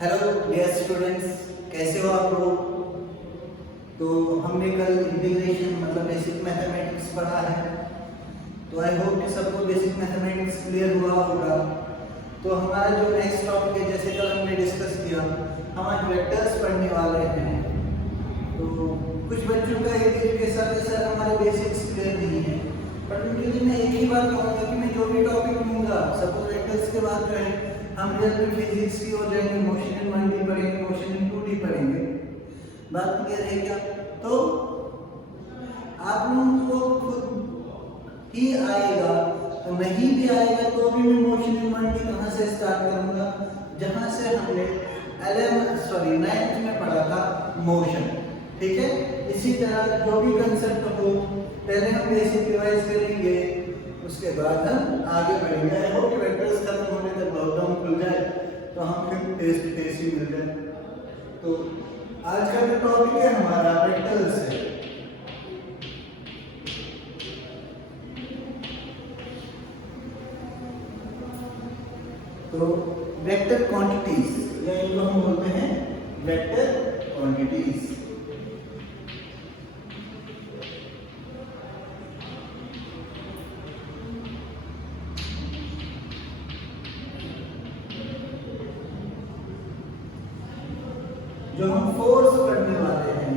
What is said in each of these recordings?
Hello dear students, कैसे हो आप लोग। तो हमने कल इंटीग्रेशन मतलब बेसिक मैथमेटिक्स पढ़ा है। तो आई होप कि सबको बेसिक मैथमेटिक्स क्लियर हुआ होगा। तो हमारा जो नेक्स्ट टॉपिक है, जैसे कल हमने डिस्कस किया, हम आज वेक्टर्स पढ़ने वाले हैं। तो कुछ बच्चों का एक के साथ सर हमारे बेसिक्स क्लियर नहीं है, बट उनके लिए मैं एक ही बात कहूँगा कि मैं जो भी टॉपिक लूँगा, सपोज वेक्टर्स के बाद जो है हम रियल में फिजिक्स की ओर जाएंगे, मोशन इन 1D पढ़ेंगे, मोशन इन 2D पढ़ेंगे। बात क्लियर है क्या? तो आप लोगों को खुद ही आएगा, तो नहीं भी आएगा तो भी मैं मोशन इन 1D कहाँ से स्टार्ट करूँगा, जहाँ से हमने 9th में पढ़ा था मोशन। ठीक है, इसी तरह जो भी कंसेप्ट हो पहले हम बेसिक रिवाइज करेंगे, उसके बाद हम आगे बढ़ेंगे। आई होप कि वेक्टर्स खत्म होने तक लॉकडाउन खुल जाए तो हम फिर फेस टू फेस ही मिल जाए। तो आज का जो टॉपिक है हमारा वेक्टर्स है। तो वेक्टर क्वांटिटीज या इनको हम बोलते हैं वेक्टर क्वांटिटीज। जो हम फोर्स पढ़ने वाले हैं,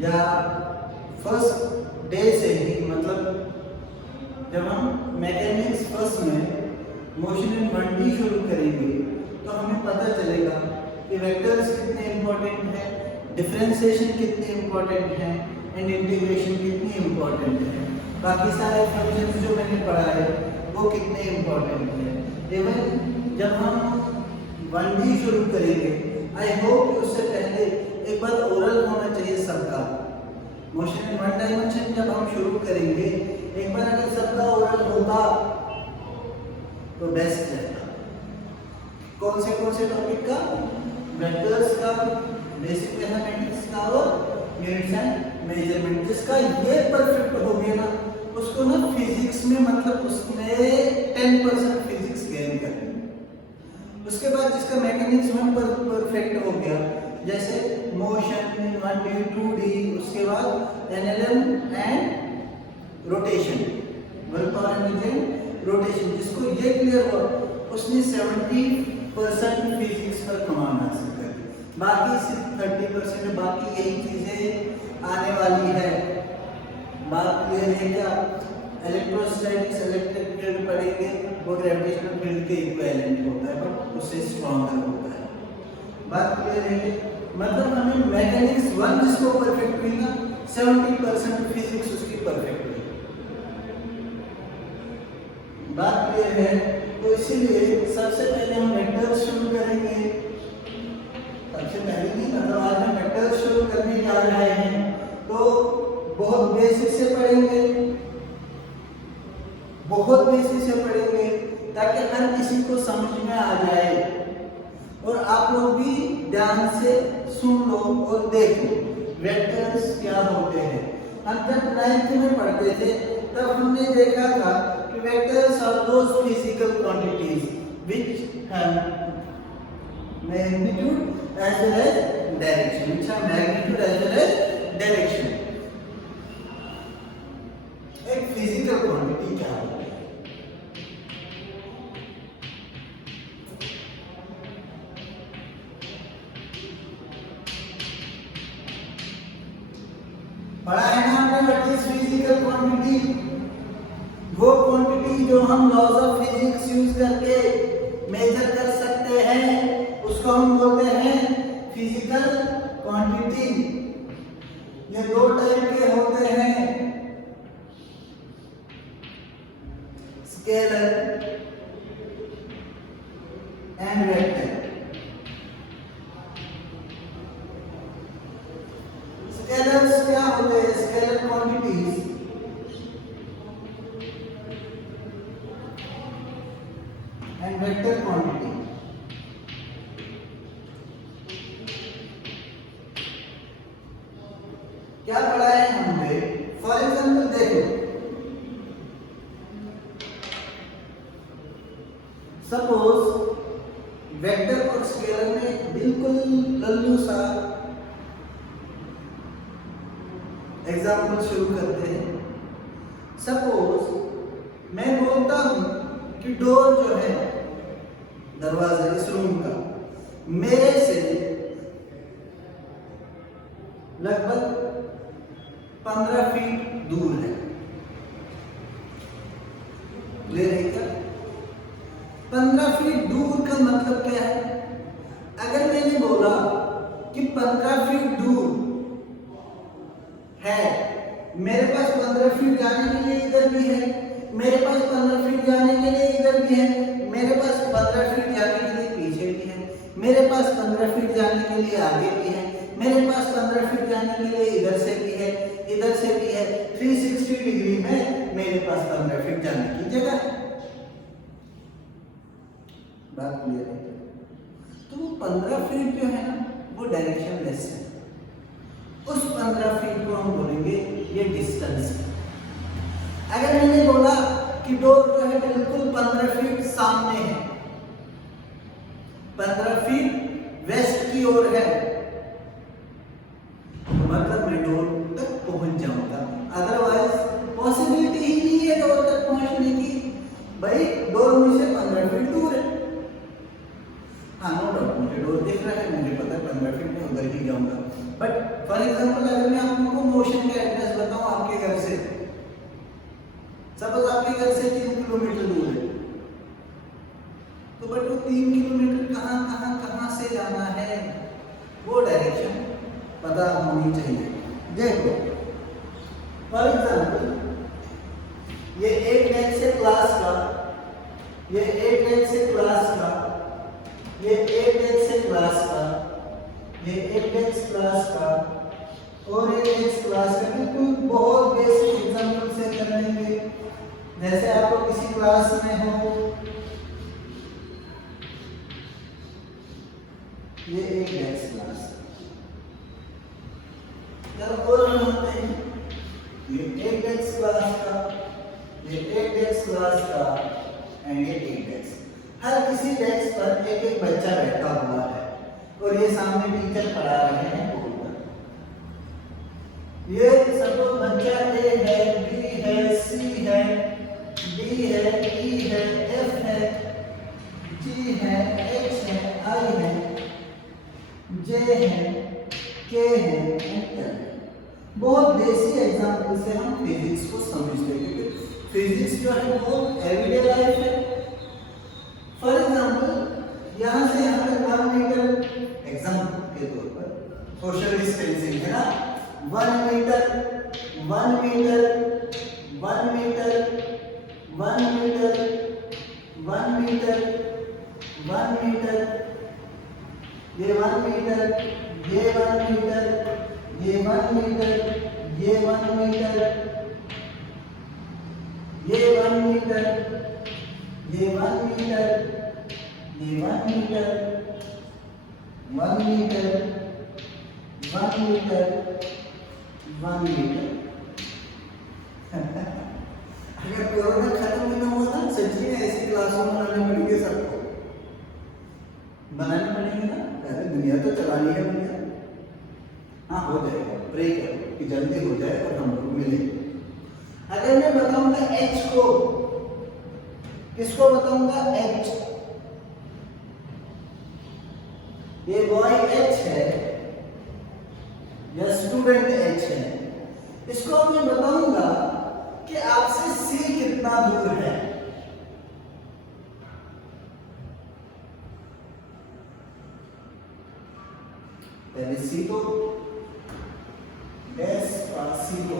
या फर्स्ट डे से ही, मतलब जब हम मैकेनिक्स फर्स्ट में मोशन इन 1D शुरू करेंगे तो हमें पता चलेगा कि वेक्टर्स कितने इंपॉर्टेंट है, डिफरेंशिएशन कितनी इंपॉर्टेंट है एंड इंटीग्रेशन कितनी इंपॉर्टेंट है, बाकी सारे फंक्शंस जो मैंने पढ़ा है वो कितने इंपॉर्टेंट है। इवन जब हम 1D शुरू करेंगे, आई होप उससे पहले एक बार ओरल होना चाहिए सबका। मोशन इन 1 डायमेंशन जब हम शुरू करेंगे, एक बार अगर सबका ओरल होगा तो बेस्ट रहेगा। कौन से टॉपिक का? वेक्टर्स का, बेसिक मैथमेटिक्स का और यूनिट्स एंड मेजरमेंट। जिसका ये परफेक्ट हो गया ना, उसको ना फिजिक्स में मतलब उसमें 10% फिजिक्स गेन करनी। उसके बाद जिसका मैकेनिक्स में परफेक्ट हो गया, जैसे मोशन इन 1D 2D, उसके बाद NLM and rotation, work power and rotation, जिसको ये क्लियर हो उसने 70% फिजिक्स पर कमाना सीखा। बाकी सिर्फ 30%, बाकी यही चीजें आने वाली है। बात क्लियर है क्या? इलेक्ट्रोस्टैटिक्स, इलेक्ट्रिक फील्ड पढ़ेंगे, वो ग्रेविटेशनल फील्ड के इक्विवेलेंट होता है पर उससे स्ट्रॉन्गर होता है। बात क्लियर है? मतलब हमें मैकेनिक्स 1 जिसको परफेक्ट हुई ना, 70% फिजिक्स उसकी परफेक्ट हुई। बात क्लियर है? तो इसीलिए सबसे पहले हम वेक्टर्स शुरू करेंगे। सबसे पहले नहीं, मतलब आज हम वेक्टर्स शुरू करने जा रहे हैं, तो बहुत बेसिक से पढ़ेंगे, बहुत बेसिक से पढ़ेंगे ताकि हर किसी को समझ में आ जाए और आप लोग भी ध्यान से सुन लो और देखो वेक्टर्स क्या होते हैं। हम जब 9th में पढ़ते थे तब हमने देखा था कि vectors are those physical quantities which have magnitude as well as direction, which have magnitude as well as direction. एक फिजिकल क्वांटिटी क्या है? पढ़ा है ना हमने व्हाट इज फिजिकल क्वांटिटी? वो क्वांटिटी जो हम लॉज ऑफ फिजिक्स यूज करके मेजर कर सकते हैं, उसको हम बोलते हैं फिजिकल क्वांटिटी। ये दो टाइप के होते हैं, स्केलर एंड वेक्टर। स्केलर्स क्या होते हैं? Scalar quantities and vector quantity. क्या पढ़ा है हमने? फॉर एग्जांपल देखो, सपोज बिल्कुल लल्लू सा एग्जाम्पल शुरू करते हैं। सपोज मैं बोलता हूं कि डोर जो है, दरवाजा इस रूम का मेरे से लगभग 15 फीट दूर है। क्लियर है क्या? 15 फीट दूर का मतलब क्या है? अगर मैंने बोला कि 15 फीट दूर है, मेरे पास 15 फीट जाने के लिए इधर भी है, मेरे पास 15 फीट जाने के लिए इधर भी है, मेरे पास 15 फीट जाने के लिए पीछे भी है, मेरे पास 15 फीट जाने के लिए आगे भी है, मेरे पास 15 फीट जाने के लिए इधर से भी है, इधर से भी है। 360 डिग्री में मेरे पास 15 फीट जाने की जगह है। बात क्लियर है? तो 15 फीट जो है ना, वो डायरेक्शन लेस है। उस 15 फीट को हम बोलेंगे ये डिस्टेंस है। अगर मैंने बोला कि डोर जो है बिल्कुल 15 फीट सामने है, 15 फीट वेस्ट की ओर है, तो मतलब मैं डोर तक पहुंच जाऊंगा। अदरवाइज पॉसिबिलिटी ही नहीं है डोर तक पहुंचने की। भाई डोर मुझसे 15 फीट दूर है। हाँ, नो डाउट मुझे डोर दिख रहा है, मुझे पता है 15 फीट में उधर ही जाऊंगा। बट फॉर एग्जाम्पल अगर मैं आपको मोशन का एड्रेस बताऊं आपके घर से, सपोज आपके घर से 3 किलोमीटर दूर है, तो बट वो 3 किलोमीटर कहां से जाना है, वो डायरेक्शन पता होनी चाहिए। देखो फॉर एग्जाम्पल ये एक डेस्क से क्लास का, ये एक डेस्क से क्लास का, ये एक डेस्क से क्लास का, ये एक डेस्क क्लास का और एक डेस्क क्लास का। बिल्कुल बहुत बेसिक एग्जांपल से करेंगे। जैसे आप लोग किसी क्लास में हो, ये एक डेस्क क्लास, चलो और बनाते हैं। ये एक डेस्क क्लास का, ये एक डेस्क क्लास का एंड ये एक डेस्क। हर किसी डेस्क पर एक एक बच्चा बैठा हुआ है और ये सामने टीचर पढ़ा रहे हैं बोर्ड पर। ये सपोज बच्चा ए है, बी है, सी है, डी है, ई है, एफ है, जी है, एच है, आई है, जे है, के है, एंड एल। बहुत बेसिक एग्जांपल से हम फिजिक्स को समझते हैं, क्योंकि फिजिक्स जो है वो एवरीडे लाइफ है। फॉर एग्जांपल यहाँ से यहाँ तक 1 मीटर एग्जांपल के तौर पर सोशल डिस्टेंसिंग है ना, 1 meter 1 meter 1 meter 1 meter 1 meter 1 meter, ये 1 मीटर, ये 1 मीटर, ये 1 मीटर, ये 1 मीटर, ये 1 मीटर, ये 1 मीटर, ये 1 मीटर, 1 मीटर, 1 मीटर, 1 मीटर। अगर कोरोना खत्म नहीं हुआ ना, सच्ची में ऐसी क्लासरूम बनाने पड़ेंगे सबको, बनाने पड़ेंगे ना। पहले दुनिया तो चलानी है भैया। हाँ हो जाएगा, प्रे करो कि जल्दी हो जाए और हम लोग मिले। अगर मैं बताऊंगा एच को, किसको बताऊंगा? एच। ये बॉय एच है या स्टूडेंट एच है, इसको मैं बताऊंगा कि आपसे सी कितना दूर है। पहले सी तो डैश का सी को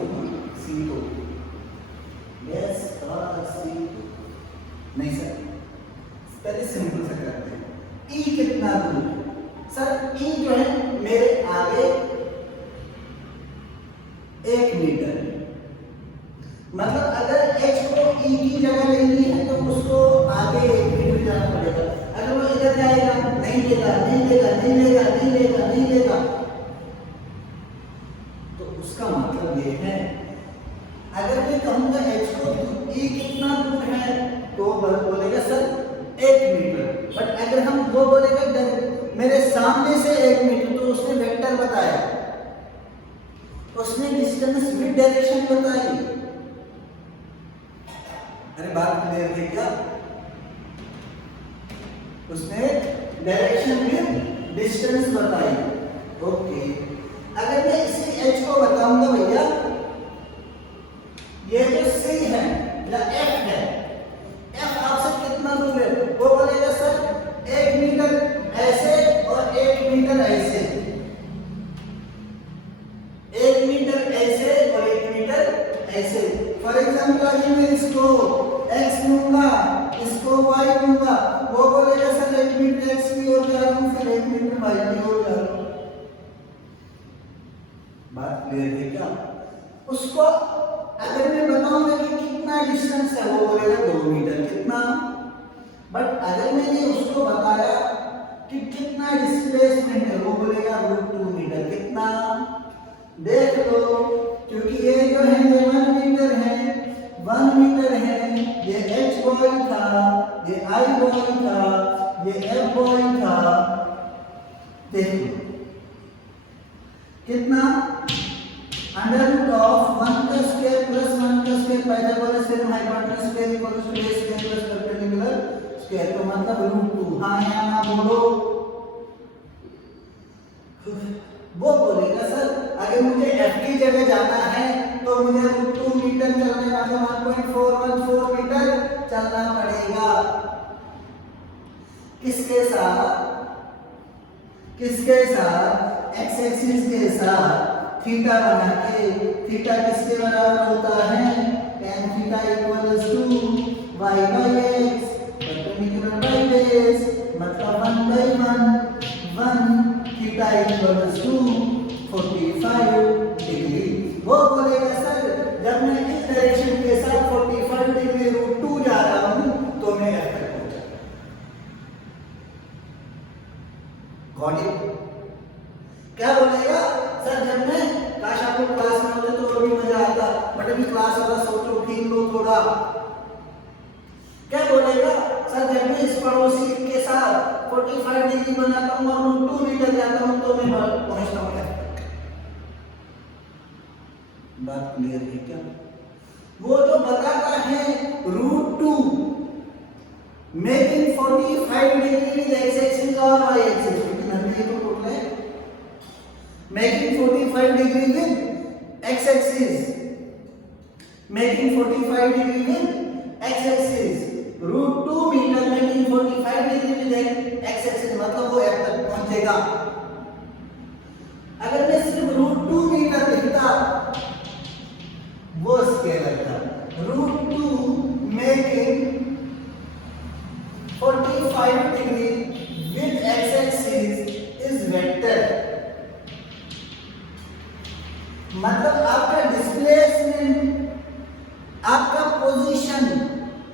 डैश का सी नहीं सर, पहले सिंपल से करते हैं। ई कितना दूर है सर? ई जो है मेरे आगे 1 मीटर, मतलब अगर एच को ई की जगह लेनी है तो उसको आगे 1 मीटर जाना पड़ेगा। अगर वो इधर जाएगा नहीं लेगा, नहीं लेगा, नहीं लेगा, नहीं लेगा, नहीं लेगा, तो उसका मतलब ये है, अगर मैं कहूंगा एच को ई कितना दूर है तो बोलेगा सर 1 मीटर। बट अगर हम वो बोलेगा मेरे सामने अरे बात क्लियर है क्या? उसने डायरेक्शन विद डिस्टेंस बताई। ओके, अगर मैं इसी h को बताऊंगा भैया, ये जो c है या f है, f आपसे कितना दूर है, वो बोलेगा सर 1 मीटर ऐसे और 1 मीटर ऐसे, 1 मीटर ऐसे और 1 मीटर ऐसे। फॉर एग्जाम्पल अगर मैं इसको x लूंगा, इसको y लूंगा, वो बोलेगा सर 1 मीटर x भी हो जा रहा हूं, फिर 1 मीटर y भी हो जा रहा हूं। बात क्लियर है क्या? उसको अगर मैं बताऊंगा कि कितना डिस्टेंस है, वो बोलेगा 2 मीटर। कितना? बट अगर मैंने उसको बताया कि कितना डिस्प्लेसमेंट है, वो बोलेगा √2 मीटर। कितना? देख लो, क्योंकि ये जो है ये 1 मीटर है, 1 मीटर है, ये h बॉय था, ये I बॉय था, ये f बॉय था। देख लो कितना, √ ऑफ 1 का स्क्वायर प्लस 1 का square, Pythagoras theorem, hypotenuse square equals to base square plus perpendicular square, तो मतलब √2। हाँ या ना बोलो। वो बोलेगा सर अगर मुझे f की जगह जाना है तो मुझे √2 मीटर चलने मतलब 1.414 मीटर चलना पड़ेगा। किसके साथ? किसके साथ? x एक्सिस के साथ थीटा बना के। थीटा किसके बराबर होता है? tan theta equals to y by x perpendicular by base, मतलब 1/1 थीटा इक्वल्स टू 45 डिग्री। वो बोलेगा सर जब मैं इस डायरेक्शन के साथ 45 डिग्री √2 जा रहा हूं तो मैं f तक पहुंचा। Got it? क्या बोलेगा सर जब मैं, काश आपको क्लास में होते तो और भी मजा आता, बट अभी क्लास वाला सोचो, फील लो थोड़ा। क्या बोलेगा सर जब मैं इस पड़ोसी के साथ 45 डिग्री बनाता हूं और √2 मीटर जाता हूं तो मैं पहुंचता हूं f तक। बात क्लियर है क्या? वो जो बताता है √2 making 45 degree with x axis और y एक्सिस, लेकिन हमने ये तो टोटल है making 45 degree with x axis, making 45 degree with x axis, √2 meter making 45 degree with x axis, मतलब वो f तक पहुंचेगा। अगर मैं सिर्फ √2 मीटर लिखता, वो स्केलर था, √2 making 45 degree with x axis is vector, मतलब आपका डिस्प्लेसमेंट, आपका पोजीशन,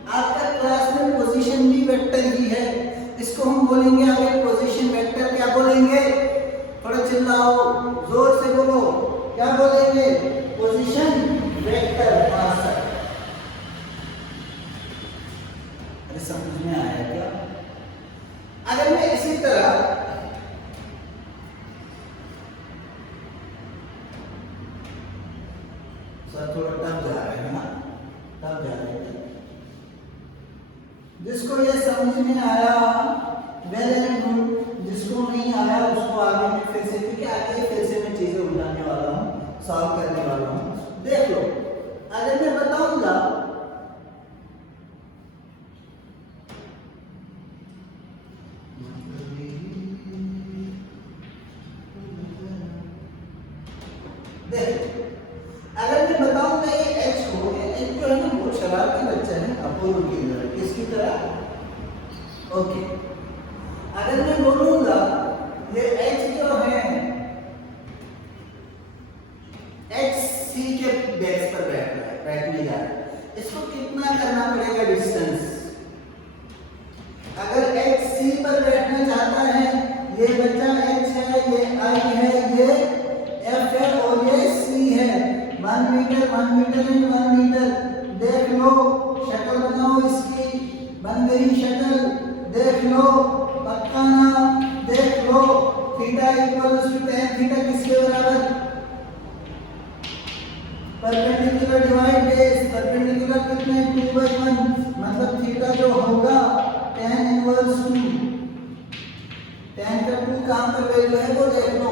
आपका क्लास में पोजीशन भी वेक्टर ही है। इसको हम बोलेंगे आगे पोजीशन वेक्टर। क्या बोलेंगे? थोड़ा चिल्लाओ, जोर से बोलो, क्या बोलेंगे? Position vector. अरे समझ में आया क्या? अगर मैं इसी तरह थोड़ा टफ जा रहा है ना, टफ जा रहा है। जिसको ये समझ में आया वेल एंड गुड, जिसको नहीं आया उसको आगे में फिर से, क्योंकि आगे फिर से मैं चीजें उठाने वाला हूँ, सॉल्व करने वाला हूँ। देख लो, अगर मैं बताऊंगा अगर मैं बताऊंगा ये h को, h जो है ना बहुत शरारती बच्चा है, अपोलो की तरह। किसकी तरह? ओके, अगर मैं बोलूंगा ये h जो है h c के बेस पर बैठने जा रहा है, इसको कितना करना पड़ेगा डिस्टेंस? अगर h c पर बैठना चाहता है, ये बच्चा h है, ये I है, ये f है और ये c है, 1 मीटर 1 मीटर एंड 1 मीटर। देख लो, शक्ल बनाओ इसकी, बन गई शक्ल। देख लो, पक्का ना? देख लो, theta equals to tan theta किसके बराबर? परपेंडिकुलर डिवाइड बेस, परपेंडिकुलर कितने? 2/1। इसका जो होगा tan इनवर्स 2, tan का 2 कहाँ पर वैल्यू है वो देख लो,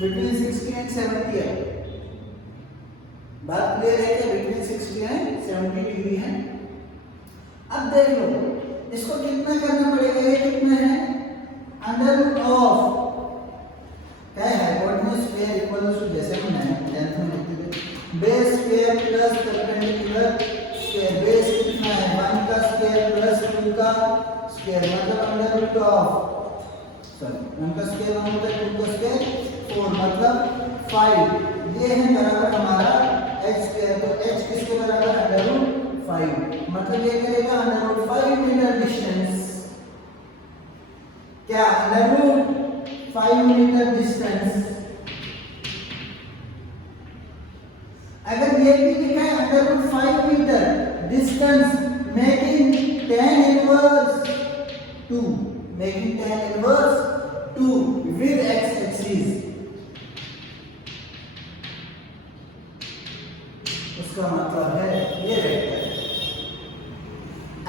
बिटवीन 60 एंड 70 है। बात क्लियर है क्या? बिटवीन 60 एंड 70 डिग्री है। अब देख लो इसको कितना करना पड़ेगा, ये कितना है अंडर रूट ऑफ क्या है हाइपोटेन्यूज स्क्वायर इक्वल टू, जैसे हम 10th में लिखते थे, base square plus perpendicular square. Base कितना है 1 का स्क्वायर प्लस 2 का स्क्वायर, मतलब अंडर रूट ऑफ, सॉरी 1 का स्क्वायर 1 होता है, 2 का स्क्वायर 4, मतलब 5। ये है बराबर हमारा h स्क्वायर, तो h किसके बराबर अंडर रूट 5, मतलब ये करेगा अंडर रूट 5 मीटर डिस्टेंस, क्या अंडर रूट 5 मीटर डिस्टेंस। अगर ये भी लिखा है under root 5 meter distance making tan inverse 2, making tan inverse 2 with x axis, उसका मतलब है ये वेक्टर।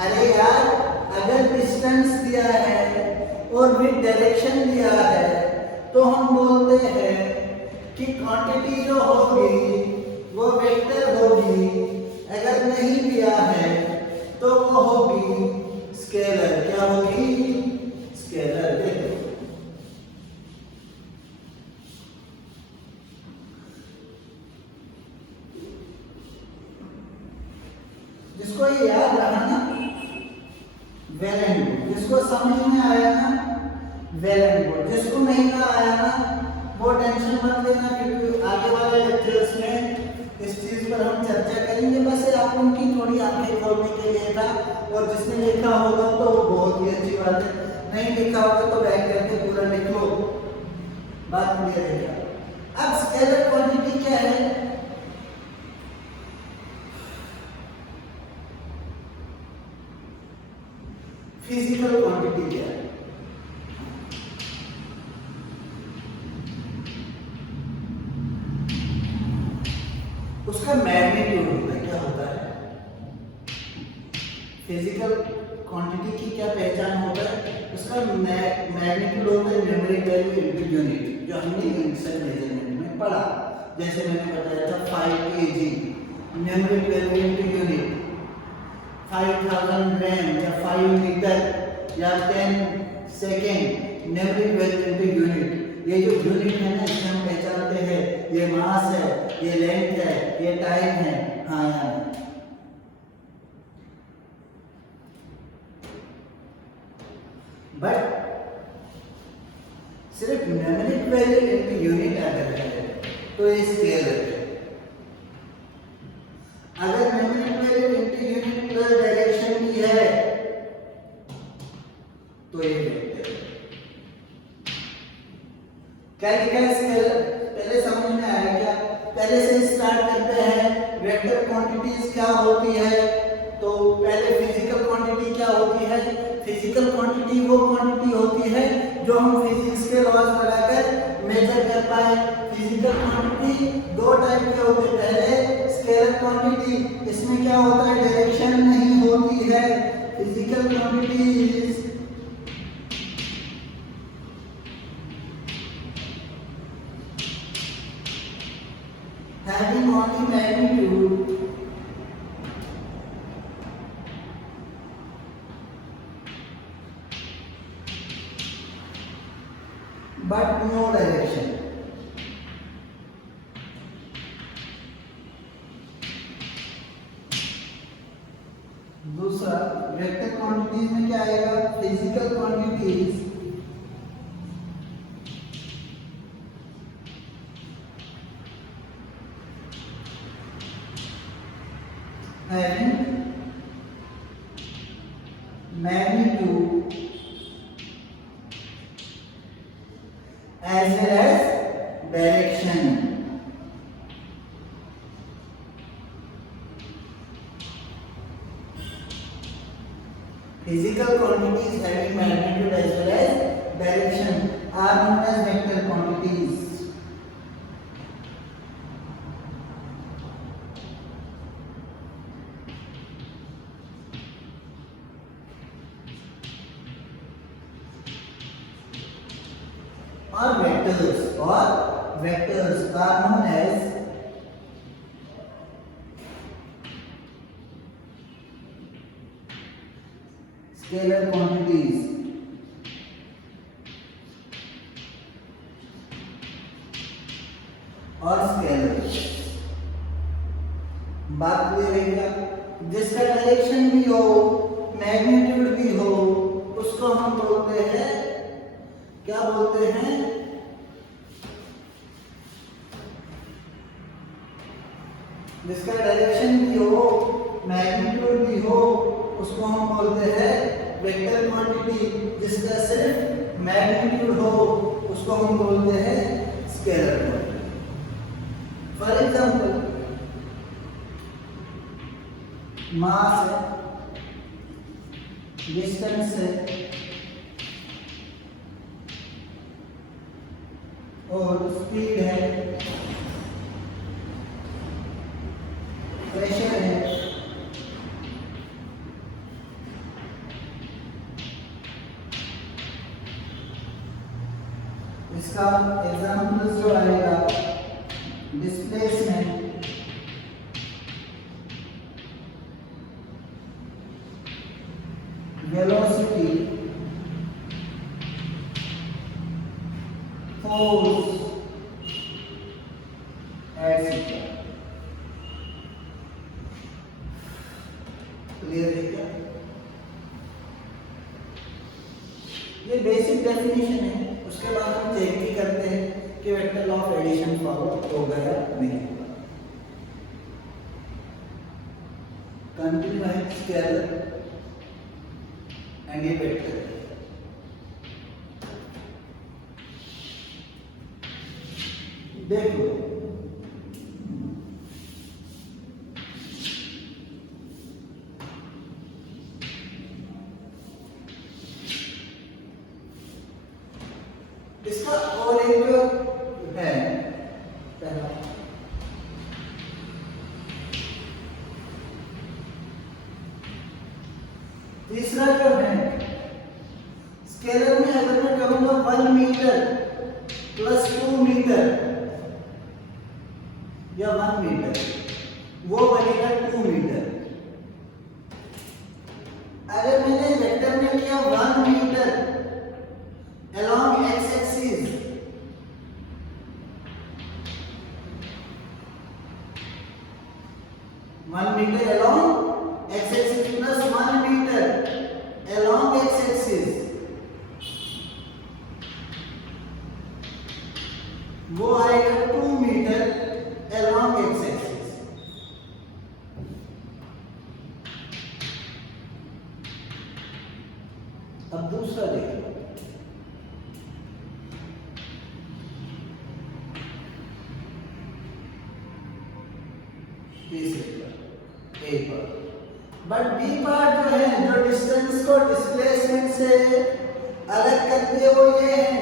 अरे यार अगर डिस्टेंस दिया है और विद डायरेक्शन दिया है तो हम बोलते हैं कि क्वांटिटी जो होगी वो वेक्टर होगी, अगर नहीं दिया है तो वो होगी स्केलर। क्या होगी? स्केलर। देखो जिसको ये याद रहा ना वैलेंट, जिसको समझ में आया ना वैलेंट, जिसको नहीं ना आया ना वो टेंशन मत लेना, क्योंकि आगे वाले लेक्चर्स में इस चीज पर हम चर्चा करेंगे। बस आप उनकी थोड़ी आंखें खोलने के लिए था, और जिसने लिखा होगा तो वो बहुत ही अच्छी बात है, नहीं लिखा होगा तो बैक करके पूरा लिख लो, बात क्लियर है। अब स्केलर क्वांटिटी क्या है? फिजिकल क्वांटिटी क्या है? उसका मैग्नीट्यूड होता है। क्या होता है? फिजिकल क्वांटिटी की क्या पहचान होता है? उसका मैग्नीट्यूड होता है न्यूमेरिक वैल्यू इनटू यूनिट, जो हमने इनिशियल मेजरमेंट में पढ़ा। जैसे मैंने बताया था 5 kg numeric value into unit, 5000 ग्राम या 5 लीटर या 10 second numeric value into unit. ये जो यूनिट है ना, इससे हम पहचानते हैं ये मास है, ये लेंथ है, ये टाइम है, हाँ या नहीं। बट सिर्फ न्यूमेरिक वैल्यू इनटू यूनिट अगर है तो ये स्केलर है। अगर numeric value into unit plus direction भी है तो ये वेक्टर है। क्या लिखा है स्केलर? पहले समझ में आया क्या? पहले से स्टार्ट करते हैं। वेक्टर क्वांटिटीज क्या होती है? तो पहले फिजिकल क्वांटिटी क्या होती है? फिजिकल क्वांटिटी वो क्वांटिटी होती है जो हम फिजिक्स के लॉज लगाकर मेजर कर पाए। फिजिकल क्वांटिटी दो टाइप के होते हैं। पहले स्केलर क्वांटिटी, इसमें क्या होता है? डायरेक्शन नहीं होती है। Physical quantities having only magnitude but no direction. दूसरा वेक्टर क्वांटिटीज में क्या आएगा? Physical quantities having magnitude as well as direction. Physical quantities having magnitude as well as direction are known as vector quantities. और vectors are known as scalar quantities. और scalar बात clear है क्या? जिसका direction भी हो, मैग्नीट्यूड भी हो, उसको हम बोलते हैं, क्या बोलते हैं? जिसका डायरेक्शन भी हो, मैग्नीट्यूड भी हो, उसको हम बोलते हैं वेक्टर क्वांटिटी। जिसका सिर्फ मैग्नीट्यूड हो, उसको हम बोलते हैं स्केलर क्वांटिटी। फॉर एग्जाम्पल, मास है, डिस्टेंस है और स्पीड है, प्रेशर है, इसका एग्जाम्पल जो आएगा displacement, velocity, force etcetera. Clear है क्या? ये बेसिक डेफिनेशन है। उसके बाद हम चेक भी करते हैं कि vector law of addition follow होगा या नहीं होगा। कंटिन्यूअस स्केलर एंड ये वेक्टर देखो, इसका और एक जो है पहला, तीसरा जो है स्केलर में अगर मैं कहूंगा 1 मीटर प्लस 2 मीटर या 1 मीटर, वो बनेगा 2 मीटर। अगर मैंने वेक्टर में किया 1 meter along x axis, one meter along x axis plus 1 meter along x axis, वो आएगा 2 मीटर along x axis। अब दूसरा देखो, ए पर, बट बी पार्ट जो है, जो डिस्टेंस को डिस्प्लेसमेंट से अलग करते हो, ये है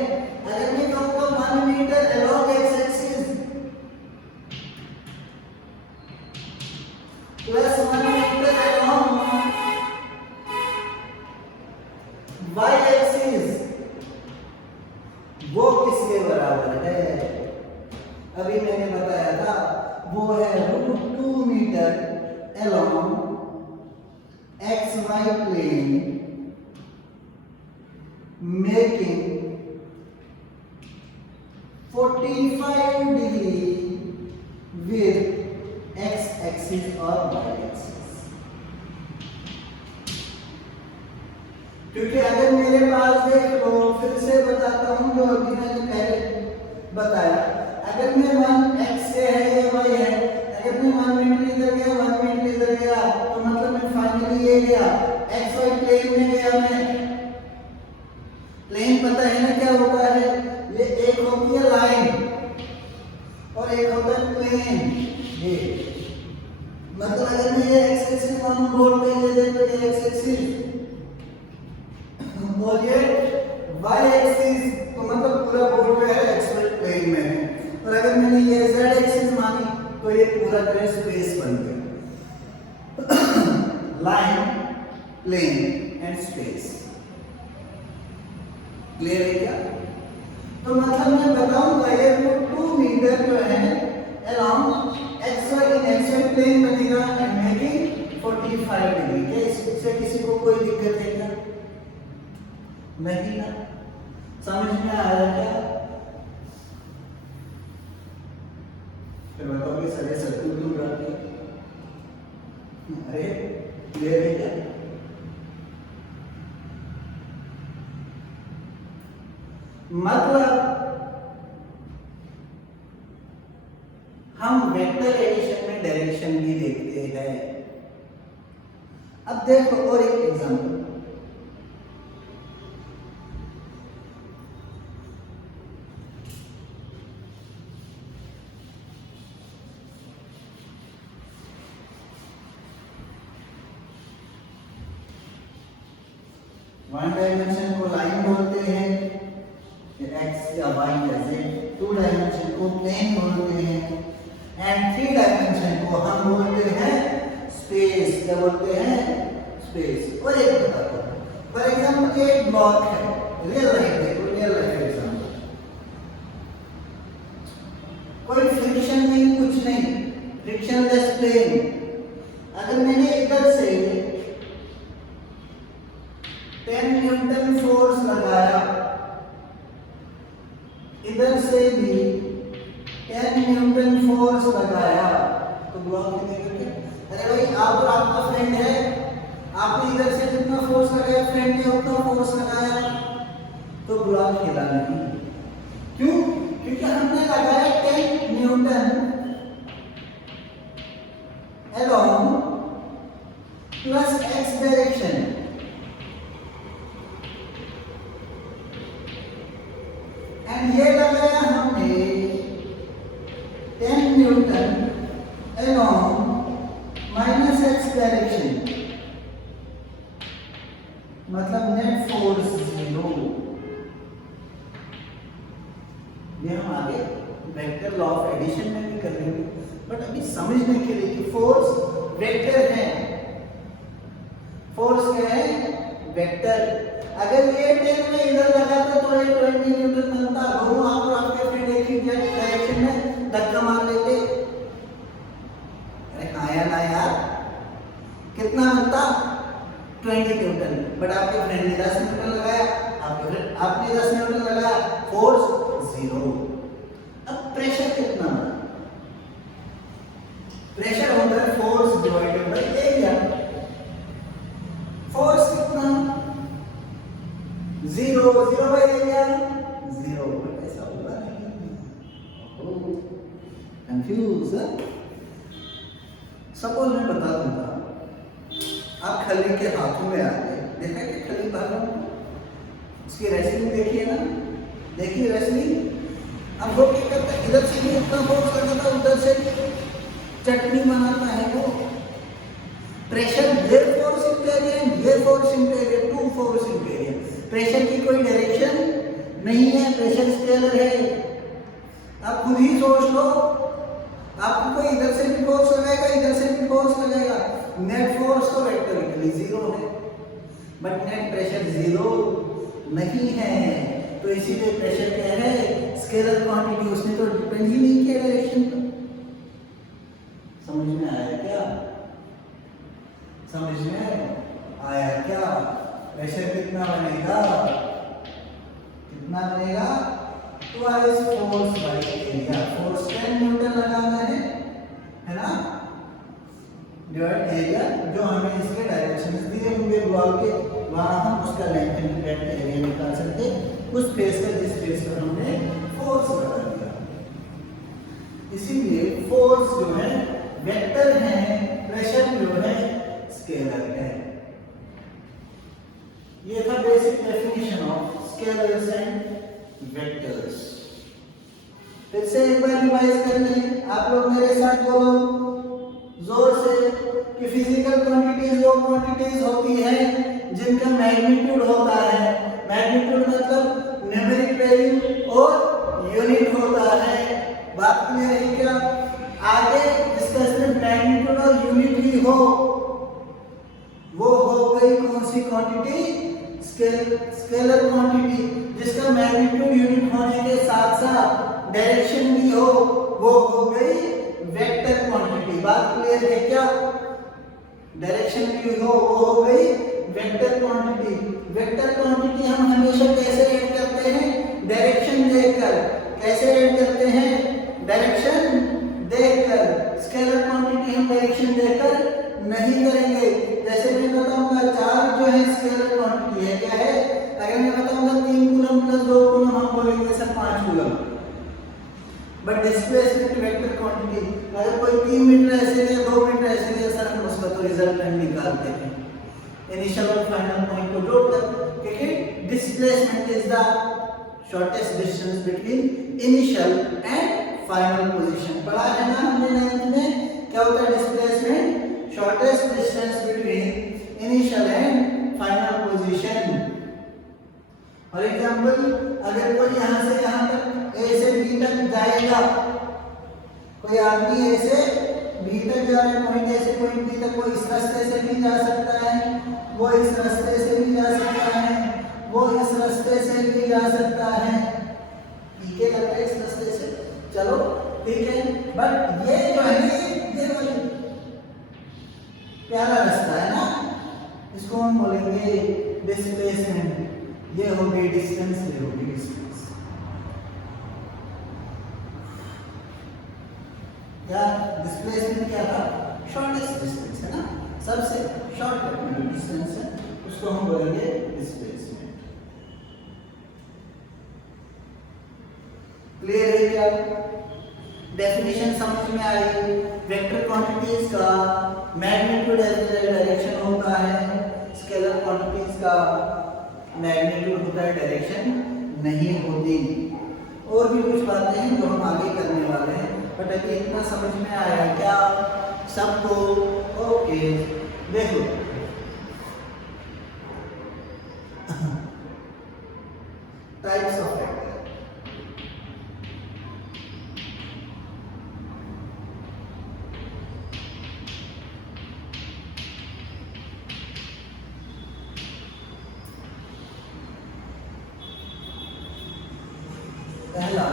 अगर मैं कहूँगा 1 meter along x axis plus 1 meter along y axis, वो किसके बराबर है? अभी मैंने बताया था, वो है √2 metre along XY plane, making 45 degree with X axis और Y axis। क्योंकि अगर मेरे पास देख लो, फिर से बताता हूं जो अभी मैंने पहले बताया, अगर मैं 1 X से है या Y है, अगर मैं 1 मीटर इधर गया 1 मीटर इधर गया, तो मतलब मैं फाइनली ये गया XY प्लेन में गया। मैं प्लेन पता है ना क्या होता है, ये एक होती है लाइन और एक होता है प्लेन। ये मतलब अगर मैं ये x एक्सिस मान बोल के ये देखो, ये x एक्सिस और ये y एक्सिस, तो मतलब पूरा बोल पे है XY प्लेन में है। और अगर मैंने ये z एक्सिस मानी तो ये पूरा जो है स्पेस बन गया, line, plane and space. Clear है क्या? तो मतलब मैं बताऊंगा ये रूट 2 मीटर जो है अराउंड xy इन xy प्लेन बनेगा एंड मेकिंग 45 डिग्री। क्या इससे किसी को कोई दिक्कत है क्या? नहीं ना। समझ में आया क्या? फिर बताओगे सर सर्कल क्यों बनाते हैं? अरे क्लियर है क्या? मतलब हम वेक्टर एडिशन में डायरेक्शन भी देखते हैं। अब देखो और एक एग्जांपल, वन डायमेंशन को लाइन बोलते हैं, एक्स या वाई या जेड। टू डायमेंशन को प्लेन बोलते हैं एंड थ्री डायमेंशन को हम बोलते हैं स्पेस। क्या बोलते हैं? स्पेस। और एक बताता हूं, फॉर एग्जांपल ये एक ब्लॉक है, रियल लाइफ है, रियल लाइफ एग्जांपल, कोई फ्रिक्शन नहीं, कुछ नहीं, फ्रिक्शनलेस प्लेन। अगर मैंने इधर से 10 न्यूटन फोर्स लगाया, इधर से भी 10 न्यूटन फोर्स लगाया, तो ब्लॉक हिलेगा क्या? अरे भाई आप और आपका फ्रेंड है, आपने इधर से जितना फोर्स लगाया फ्रेंड ने उतना फोर्स लगाया, तो ब्लॉक हिला नहीं। क्यों? क्योंकि हमने लगाया 10 Newton along plus x direction, and ये लगाया हमने 10 Newton along minus x direction, मतलब नेट फोर्स 0। ये हम आगे वेक्टर लॉ ऑफ एडिशन में भी कर लेंगे, बट अभी समझने के लिए कि फोर्स वेक्टर है। फोर्स क्या है? वेक्टर। अगर ये 10 में इधर लगाता तो ये 20 न्यूटन बनता। दोनों आप और आपके फ्रेंड एक ही डायरेक्शन में धक्का मार लेते। अरे हाँ या ना यार, कितना बनता? 20 न्यूटन। बट आपके फ्रेंड ने 10 न्यूटन लगाया, आपने 10 न्यूटन लगाया, फोर्स 0। अब प्रेशर कितना? प्रेशर होता है force divided by area. Force कितना? 0 बाय एरिया 0। ऐसा होगा नहीं, कंफ्यूज है। सपोज मैं बता दूंगा, आप खली के हाथों में आ गए, देखा कि खली बाहर, उसकी रेसलिंग देखिए ना, देखिए रेसलिंग। अब वो क्या करता है, इधर से भी उतना फोर्स लगाता है, उधर से चटनी बनाता है वो। प्रेशर ये फोर्स इंटू एरिया, ये force into area, 2 force into area. Pressure की कोई डायरेक्शन नहीं है, प्रेशर स्केलर है। आप खुद ही सोच लो, आपको कोई इधर से भी फोर्स लगाएगा, इधर से भी फोर्स लगाएगा, नेट फोर्स तो वेक्टोरिकली 0 है, बट नेट प्रेशर 0 नहीं है। तो इसीलिए प्रेशर क्या है? Scalar quantity. उसने तो डिपेंड ही नहीं किया डायरेक्शन पर। समझ में आया क्या? समझ में आया क्या? प्रेशर कितना बनेगा? कितना बनेगा? Twice force by area. Force 10 Newton लगाना है ना, डिवाइड एरिया जो हमें इसके डायरेक्शंस दिए होंगे बॉल के, वहां हम उसका लेंथ इंटू एरिया निकाल सकते हैं, उस फेस का जिस फेस पर हमने फोर्स लगा दिया। इसीलिए फोर्स जो है वेक्टर है, प्रेशर जो है स्केलर है। ये था basic definition of scalars and vectors. फिर से एक बार रिवाइज कर लें, आप लोग मेरे साथ बोलो जोर से कि फिजिकल क्वांटिटीज वो क्वांटिटीज होती हैं जिनका मैग्नीट्यूड होता है। मैग्नीट्यूड मतलब न्यूमेरिक वैल्यू और यूनिट होता है। बात क्लियर है क्या? आगे जिसका सिर्फ मैग्नीट्यूड और यूनिट ही हो वो हो गई कौन सी क्वांटिटी? स्केलर क्वांटिटी जिसका मैग्नीट्यूड यूनिट होने के साथ साथ डायरेक्शन भी हो, वो हो गई वेक्टर क्वांटिटी। बात क्लियर है क्या? डायरेक्शन भी हो, वो हो गई वेक्टर क्वांटिटी। वेक्टर क्वांटिटी हम हमेशा कैसे ऐड करते हैं? डायरेक्शन देखकर। कैसे ऐड करते हैं? डायरेक्शन देखकर। स्केलर क्वांटिटी हम डायरेक्शन देखकर नहीं करेंगे। जैसे मैं बताऊंगा चार्ज जो है स्केलर क्वांटिटी है, क्या है? अगर मैं बताऊंगा 3 कूलम प्लस 2 कूलम, हम बोलेंगे sir 5 coulomb. But displacement vector quantity अगर कोई 3 मीटर ऐसे दिया, 2 मीटर ऐसे दिया, सर हम उसका तो रिजल्टेंट निकालते हैं इनिशियल और फाइनल पॉइंट को जोड़कर, क्योंकि displacement is the shortest distance between initial and final position. पढ़ा है ना हमने 9th में? क्या होता है displacement? Shortest distance between initial and final position. For example अगर कोई यहां से यहां तक ए से बी तक जाएगा, कोई आदमी ए से बी तक जा रहा है, पॉइंट ए से पॉइंट बी तक, वो इस रास्ते से भी जा सकता है, वो इस रास्ते से भी जा सकता है, वो इस रास्ते से भी जा सकता है। ठीक है, लगता है इस रास्ते से, चलो ठीक है। बट ये जो है ये प्यारा रास्ता है ना, इसको हम बोलेंगे डिस्प्लेसमेंट। ये हो गई डिस्टेंस, ये हो गई डिस्टेंस। क्या डिस्प्लेसमेंट क्या था? शॉर्टेस्ट डिस्टेंस है ना, सबसे शॉर्ट डिस्टेंस है, उसको हम बोलेंगे डिस्प्लेसमेंट। क्लियर है क्या? डेफिनेशन समझ में आई? वेक्टर क्वांटिटीज का मैग्नीट्यूड एज डायरेक्शन होता है, स्केलर क्वांटिटीज का मैग्नीट्यूड होता है, डायरेक्शन नहीं होती। और भी कुछ बातें हैं जो हम आगे करने वाले हैं, बट अभी इतना समझ में आया क्या सबको? ओके, देखो टाइप्स ऑफ वेक्टर। पहला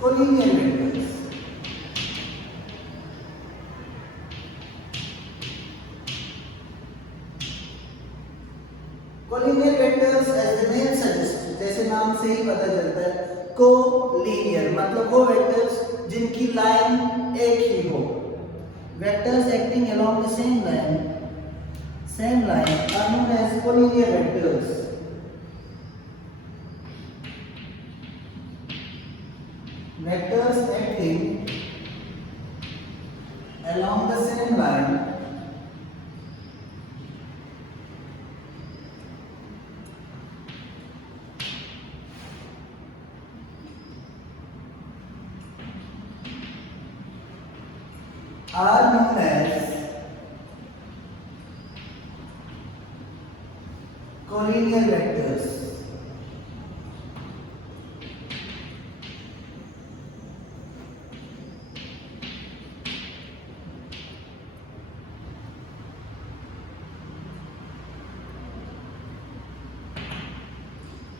collinear vectors. Collinear vectors as the name suggest, जैसे नाम से ही पता चलता है, कोलिनियर मतलब वो वेक्टर्स जिनकी लाइन एक ही हो। Vectors acting along the same line are known as collinear vectors. Vectors acting along the same line are known as collinear vectors.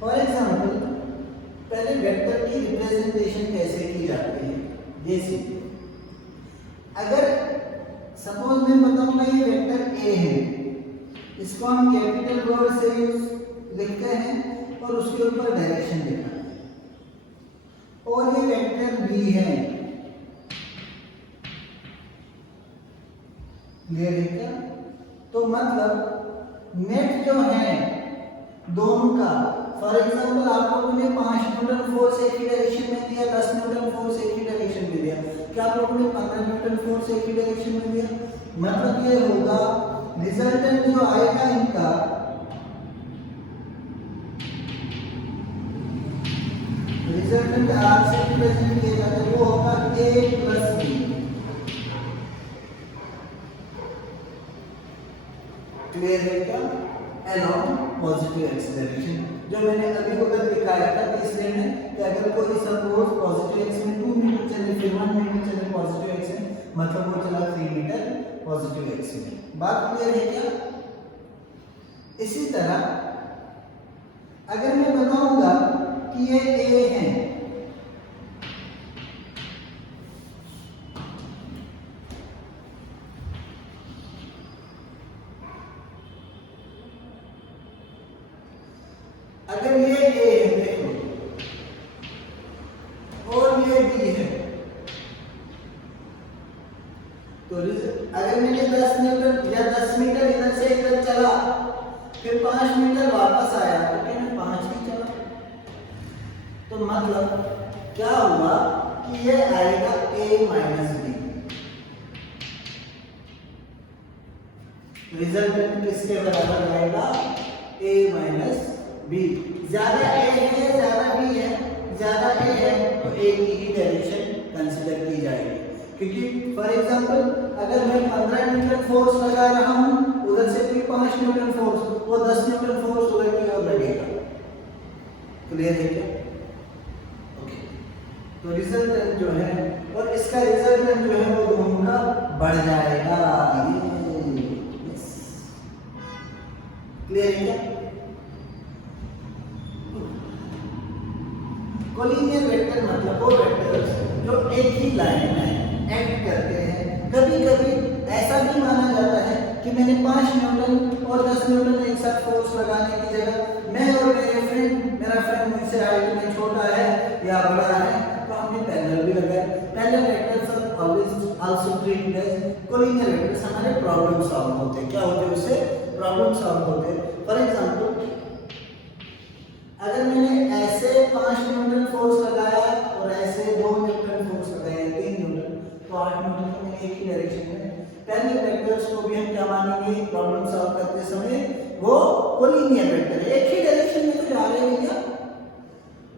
For example पहले वेक्टर की रिप्रेजेंटेशन कैसे की जाती है ये सीखिए। अगर सपोज मैं बताऊंगा ये वेक्टर ए है, इसको हम कैपिटल वर्ड से लिखते हैं और उसके ऊपर डायरेक्शन लिखा है, और ये वेक्टर बी है। क्लियर है क्या? तो मतलब नेट जो है दोनों का, फॉर एग्जाम्पल आप लोगों ने 5 न्यूटन फोर्स एक ही डायरेक्शन में दिया, 10 न्यूटन फोर्स एक ही डायरेक्शन में दिया, क्या आप लोगों ने 15 न्यूटन फोर्स एक ही डायरेक्शन में दिया? मतलब ये होगा रिजल्टेंट जो आएगा इनका, रिजल्टेंट आर से रिप्रेजेंट किया जाता है, वो होगा a प्लस b। क्लियर है क्या? along पॉजिटिव एक्स डायरेक्शन, जो मैंने अभी उधर दिखाया था तीसरे में कि अगर कोई सपोज पॉजिटिव एक्स में 2 मीटर चले, फिर 1 मीटर चले पॉजिटिव एक्स में, मतलब वो चला 3 मीटर पॉजिटिव एक्स में। बात क्लियर है क्या? इसी तरह अगर मैं बताऊंगा कि ये ए है, अगर ये ए है देखो और ये बी है, तो अगर मैंने 10 न्यूटन या 10 मीटर इधर से इधर चला, फिर 5 मीटर वापस आया, तो क्या मैं 5 ही चला? तो मतलब क्या हुआ कि ये आएगा a माइनस बी। रिजल्टेंट किसके बराबर आएगा? a minus b. ज्यादा a है ज्यादा b है, ज्यादा a है तो a की ही डायरेक्शन कंसीडर की जाएगी। क्योंकि फॉर एग्जांपल अगर मैं 15 न्यूटन फोर्स लगा रहा हूं, उधर से कोई 5 न्यूटन फोर्स, वो 10 न्यूटन फोर्स उधर की ओर लगेगा। क्लियर है क्या? ओके, तो रिजल्टेंट जो है और इसका रिजल्टेंट जो है वो दोनों का बढ़ जाएगा। क्लियर है क्या? कोलिनियर वेक्टर मतलब वो वेक्टर्स जो एक ही लाइन में एक्ट करते हैं। कभी कभी ऐसा भी माना जाता है कि मैंने 5 न्यूटन और 10 न्यूटन एक साथ फोर्स लगाने की जगह मैं और मेरा फ्रेंड मुझसे हाइट में छोटा है या बड़ा है, तो हमने पैरेलल भी लगाया। Parallel vectors are always also treated as collinear vectors. हमारे प्रॉब्लम सॉल्व होते हैं। क्या होते हैं उससे? प्रॉब्लम सॉल्व होते हैं। फॉर एग्जांपल अगर मैंने ऐसे 5 न्यूटन फोर्स लगाया और ऐसे 2 न्यूटन फोर्स लगाया, 3 न्यूटन, तो 8 न्यूटन तो मैं एक ही डायरेक्शन में। पैरेलल वेक्टर्स को भी हम क्या मानेंगे प्रॉब्लम सॉल्व करते समय? वो कोलिनियर वेक्टर है, एक ही डायरेक्शन में तो जा रहे हैं। क्या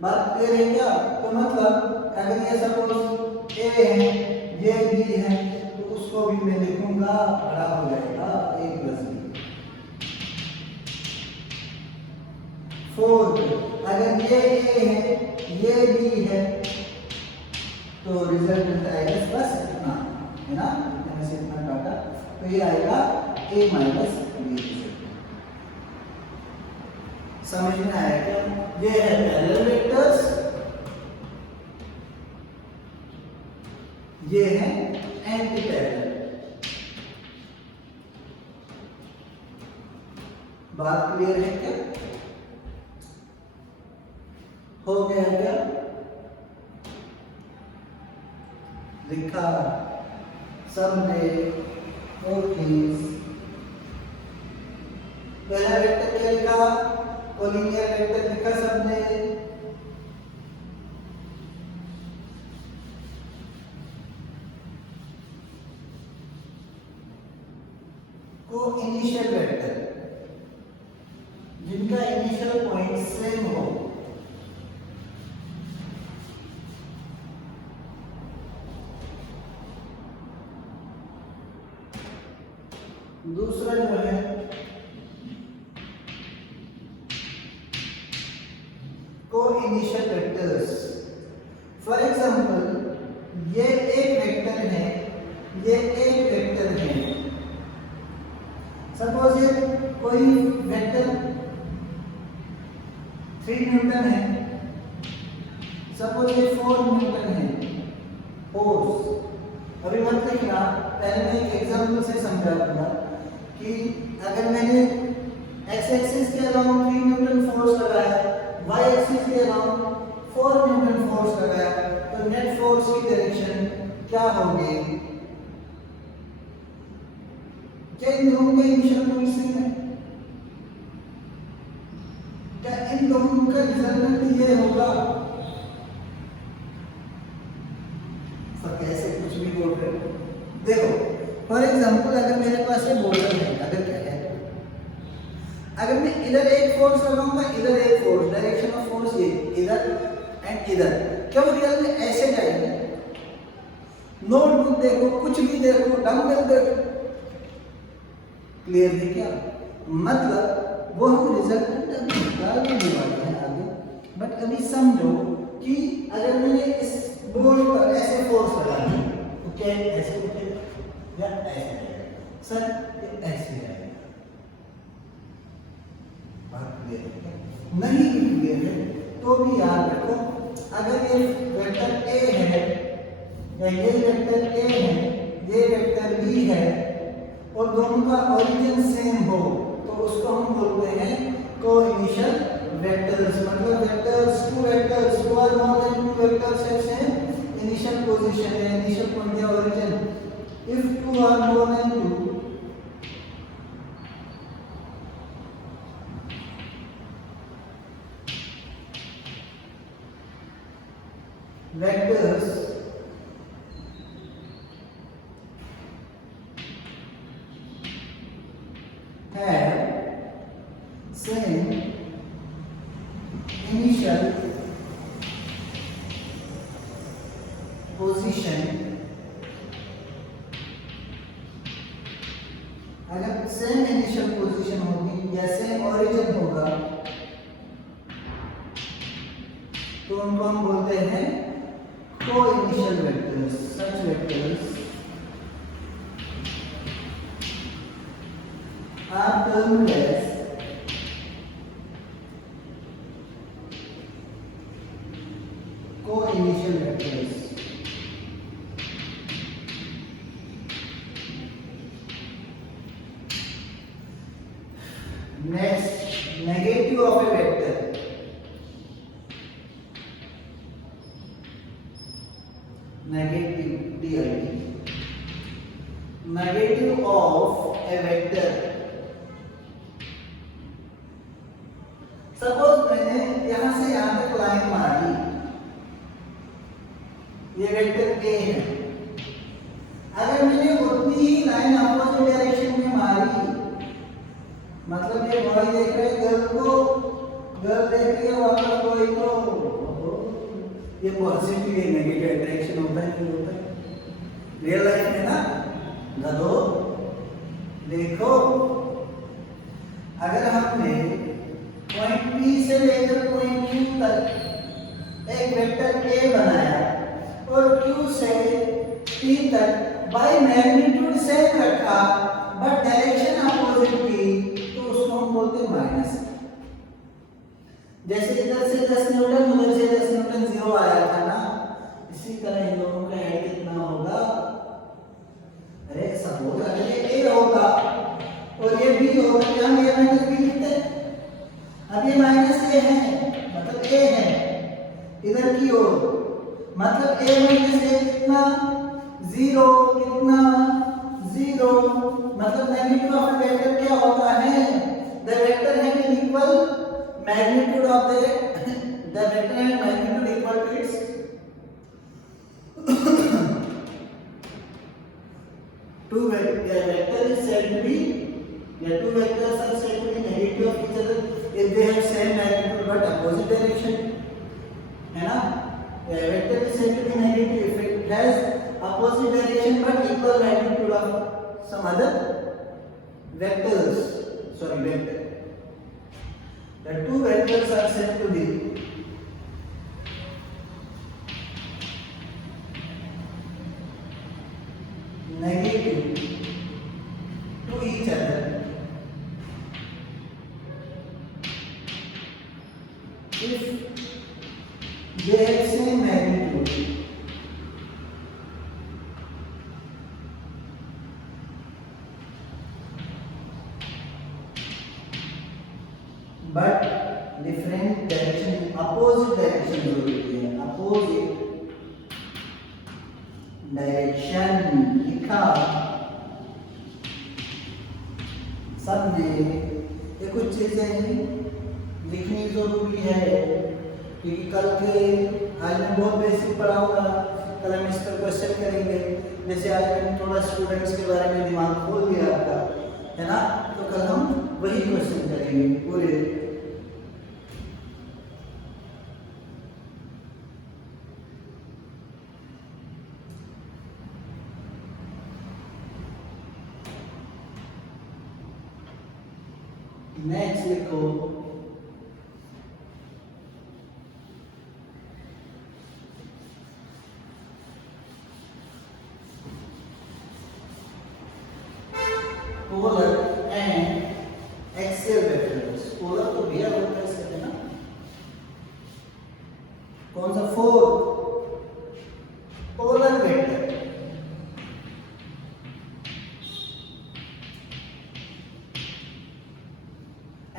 बात क्लियर है क्या? तो मतलब अगर ये सपोज ए है, ये बी है, तो उसको भी मैं लिखूंगा बड़ा हो जाएगा a प्लस बी। फोर्थ अगर ये ए है, ये बी है, तो रिजल्टेंट आएगा बस इतना है ना, इतने से इतना काटा, तो ये आएगा a माइनस बी। समझ में आया क्या? ये है पैरेलल वेक्टर्स, ये है एंटी पैरेलल। बात क्लियर है क्या? हो गया क्या? लिखा सबने? ओके, पहला वेक्टर क्या लिखा? कोलिनियर वेक्टर लिखा सबने। को इनिशियल वेक्टर जिनका इनिशियल पॉइंट सेम हो। दूसरा जो है को इनिशियल वेक्टर्स। फॉर एग्जांपल ये एक वेक्टर है, ये एक वेक्टर है। सपोज ये कोई वेक्टर 3 न्यूटन है, सपोज ये 4 न्यूटन है फोर्स। अभी मत लिखना, पहले मैं एक एग्जांपल से समझा दूंगा कि अगर मैंने एक्स एक्सिस के अराउंड 3 न्यूटन फोर्स लगाया, y एक्सिस के अराउंड 4 न्यूटन फोर्स लगाया, तो नेट फोर्स की डायरेक्शन क्या होगी? क्या इन दोनों का इनिशियल पॉइंट सेम है? क्या इन दोनों का रिजल्टेंट ये होगा? सब कैसे कुछ भी बोल रहे हो? देखो फॉर एग्जांपल अगर मेरे पास ये बोल्डर है, अगर क्या है, अगर मैं इधर एक फोर्स लगाऊंगा, इधर एक फोर्स, डायरेक्शन ऑफ फोर्स ये इधर एंड इधर, क्या वो रियल में ऐसे जाएंगे? नोटबुक देखो, कुछ भी देखो, डंबल देखो, क्लियर है क्या? मतलब वो हम रिजल्टेंट अभी निकालने वाले हैं आगे, बट अभी समझो कि अगर मैंने इस बोर्ड पर ऐसे फोर्स लगाया तो क्या ऐसे उठेगा या ऐसे जाएगा? सर ये ऐसे जाएगा। गए नहीं लिख गए हैं तो भी याद रखो, अगर ये वेक्टर ए है या ये वेक्टर ए है, ये वेक्टर बी है और दोनों का ओरिजिन सेम हो तो उसको हम बोलते हैं को-इनिशियल वेक्टर्स। मतलब vectors, two vectors, two or more than two vectors have same initial position या इनिशियल पॉइंट या origin. If two or more than two vectors have same initial position, अगर सेम इनिशियल पोजीशन होगी या same origin होगा तो उनको हम बोलते हैं co-initial vectors. Such vectors are termed as co-initial vectors. Next, negative of a vector. Negative, DIV. Negative of a vector. Suppose मैंने यहाँ से यहाँ तक लाइन मारी, ये वेक्टर A है। अगर मैंने उतनी ही लाइन अपोजिट डायरेक्शन में मारी, मतलब ये बॉय देख रहे गर्ल को, गर्ल देख रही है वापस बॉय को, ये पॉजिटिव या नेगेटिव अट्रैक्शन होता है नहीं होता है रियल लाइफ में ना। गधो देखो, अगर हमने पॉइंट P से लेकर पॉइंट Q तक एक वेक्टर A बनाया और Q से P तक बाय मैग्नीट्यूड सेम रखा बट डायरेक्शन अपोजिट की, तो उसको हम बोलते हैं माइनस। जैसे इधर से 10 न्यूटन उधर से 10 न्यूटन जीरो आया था ना, इसी तरह इन दोनों का ऐड कितना होगा। अरे सपोज अगर ये A होगा और ये B होगा, क्या हम A माइनस B लिखते हैं? अब ये माइनस A है मतलब A है इधर की ओर, मतलब A माइनस A कितना, जीरो, कितना जीरो। मतलब मैग्नीट्यूड ऑफ द वेक्टर क्या होता है, द वेक्टर है equal magnitude of the vector and magnitude equal to its two vector is said to be, yeah, two vectors are said to be negative of each other if they have same magnitude but opposite direction, है ना। A vector is said to be negative if it has opposite direction but equal magnitude of some other vectors, sorry vector. The two vectors are said to be negative to each other if they have same magnitude but different direction, opposite direction जरूरी है, opposite direction लिखा सब में। ये कुछ चीजें लिखनी जरूरी है क्योंकि कल के आज मैं बहुत बेसिक पढ़ाऊंगा, कल हम इस पर क्वेश्चन करेंगे। जैसे आज मैंने थोड़ा स्टूडेंट्स के बारे में दिमाग खोल दिया आपका, है ना, तो कल हम वही क्वेश्चन करेंगे पूरे। नेक्स्ट लिखो polar and axial vectors। polar तो भैया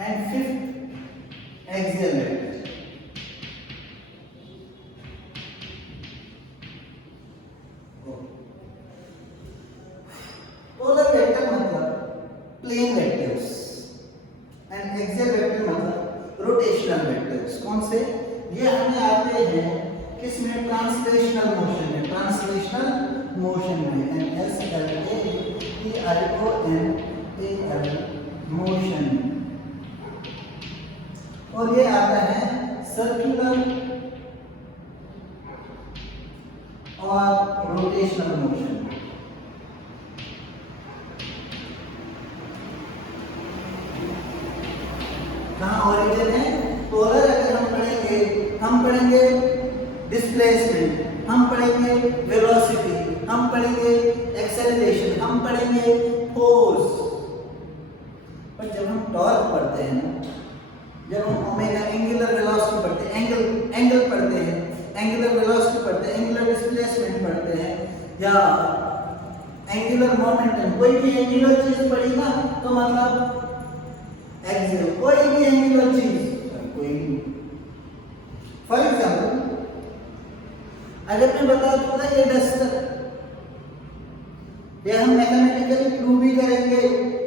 and fifth axial vector. Polar vector मतलब plane vectors and axial vector मतलब रोटेशनल वेक्टर्स। कौन से? ये हमें आते हैं किसमें? ट्रांसलेशनल मोशन में। ट्रांसलेशनल मोशन में and S L A T I O N A L motion. और ये आता है सर्कुलर और रोटेशनल मोशन। कहाँ ओरिजिन है? पोलर। अगर हम पढ़ेंगे डिस्प्लेसमेंट, हम पढ़ेंगे वेलोसिटी, हम पढ़ेंगे एक्सेलरेशन, हम पढ़ेंगे फोर्स। पर जब हम टॉर्क पढ़ते हैं ना, जब हम ओमेगा एंगुलर वेलोसिटी पढ़ते हैं, एंगल पढ़ते हैं, एंगुलर वेलोसिटी पढ़ते हैं, एंगुलर डिस्प्लेसमेंट पढ़ते हैं, या एंगुलर मोमेंटम, कोई भी एंगुलर चीज पढ़ी ना तो मतलब एक्सियल, कोई भी एंगुलर चीज, कोई भी। फॉर एग्जाम्पल अगर मैं बता दूंगा ये डस्टर, ये हम मैथमेटिकली प्रूव भी करेंगे,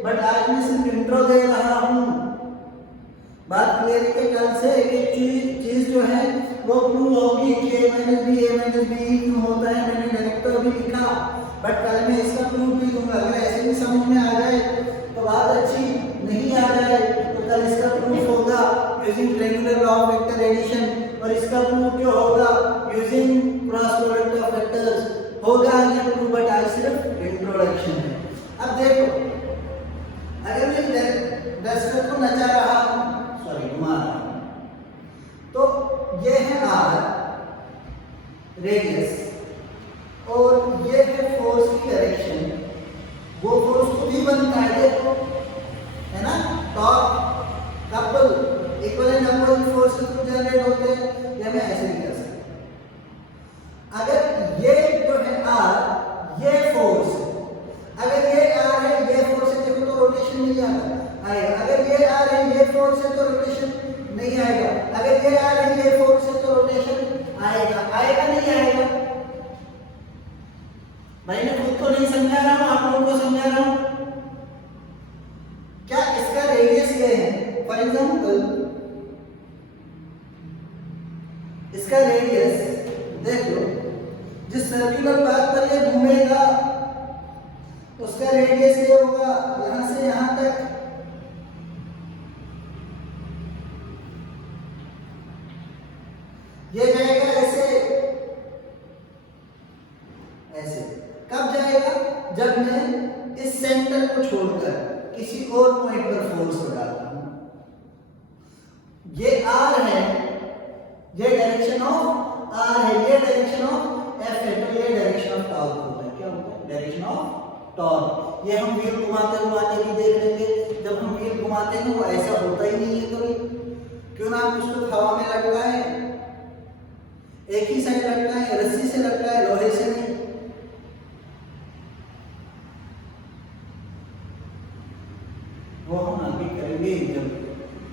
बट आज मैं सिर्फ इंट्रो दे रहा हूं। बात क्लियर के ख्याल से एक चीज जो है वो प्रूव होगी कि a - b क्यों होता है। मैंने डायरेक्ट तो अभी लिखा, बट कल मैं इसका प्रूफ भी दूंगा। अगर ऐसे भी समझ में आ जाए तो बात अच्छी, नहीं आ जाए तो कल इसका प्रूफ होगा using triangular law of vector addition, और इसका प्रूफ जो होगा using cross product of vectors होगा ये प्रूफ, बट आज सिर्फ इंट्रोडक्शन है। अब देखो, अगर मैं डस्टर को नचा रहा हूं, सॉरी घुमा रहा हूं, तो ये है r रेडियस और ये है फोर्स की डायरेक्शन। वो फोर्स खुद ही बनता है, देखो, है ना? Torque couple equivalent opposite force के थ्रू जनरेट होते हैं। या मैं ऐसे भी कर सकता, अगर ये जो है r, ये फोर्स, अगर ये r है, ये फोर्स है, देखो तो रोटेशन नहीं आएगा। अगर ये r है, ये फोर्स है तो रोटेशन नहीं आएगा। अगर ये r है, ये फोर्स है तो रोटेशन आएगा नहीं आएगा? भाई मैं खुद को नहीं समझा रहा हूं, आप लोगों को समझा रहा हूं। क्या इसका रेडियस ये है? फॉर एग्जांपल इसका रेडियस देख लो, जिस सर्कुलर पाथ पर ये घूमेगा उसका रेडियस ये होगा यहां से यहां तक। ये जाएगा ऐसे ऐसे। कब जाएगा? जब मैं इस सेंटर को छोड़कर किसी और पॉइंट पर फोर्स लगाता हूं। ये r है, ये डायरेक्शन ऑफ r है, ये डायरेक्शन ऑफ f है, तो ये डायरेक्शन ऑफ टॉर्क होता है। क्या होता है? Direction of torque. ये हम व्हील घुमाते घुमाते भी देख लेंगे। जब हम व्हील घुमाते हैं वो ऐसा होता ही नहीं है कभी। क्यों ना हम उसको हवा में लटकाएं, एक ही साइड लटकाएं, रस्सी से लटकाएं, लोहे से नहीं। वो हम आगे करेंगे जब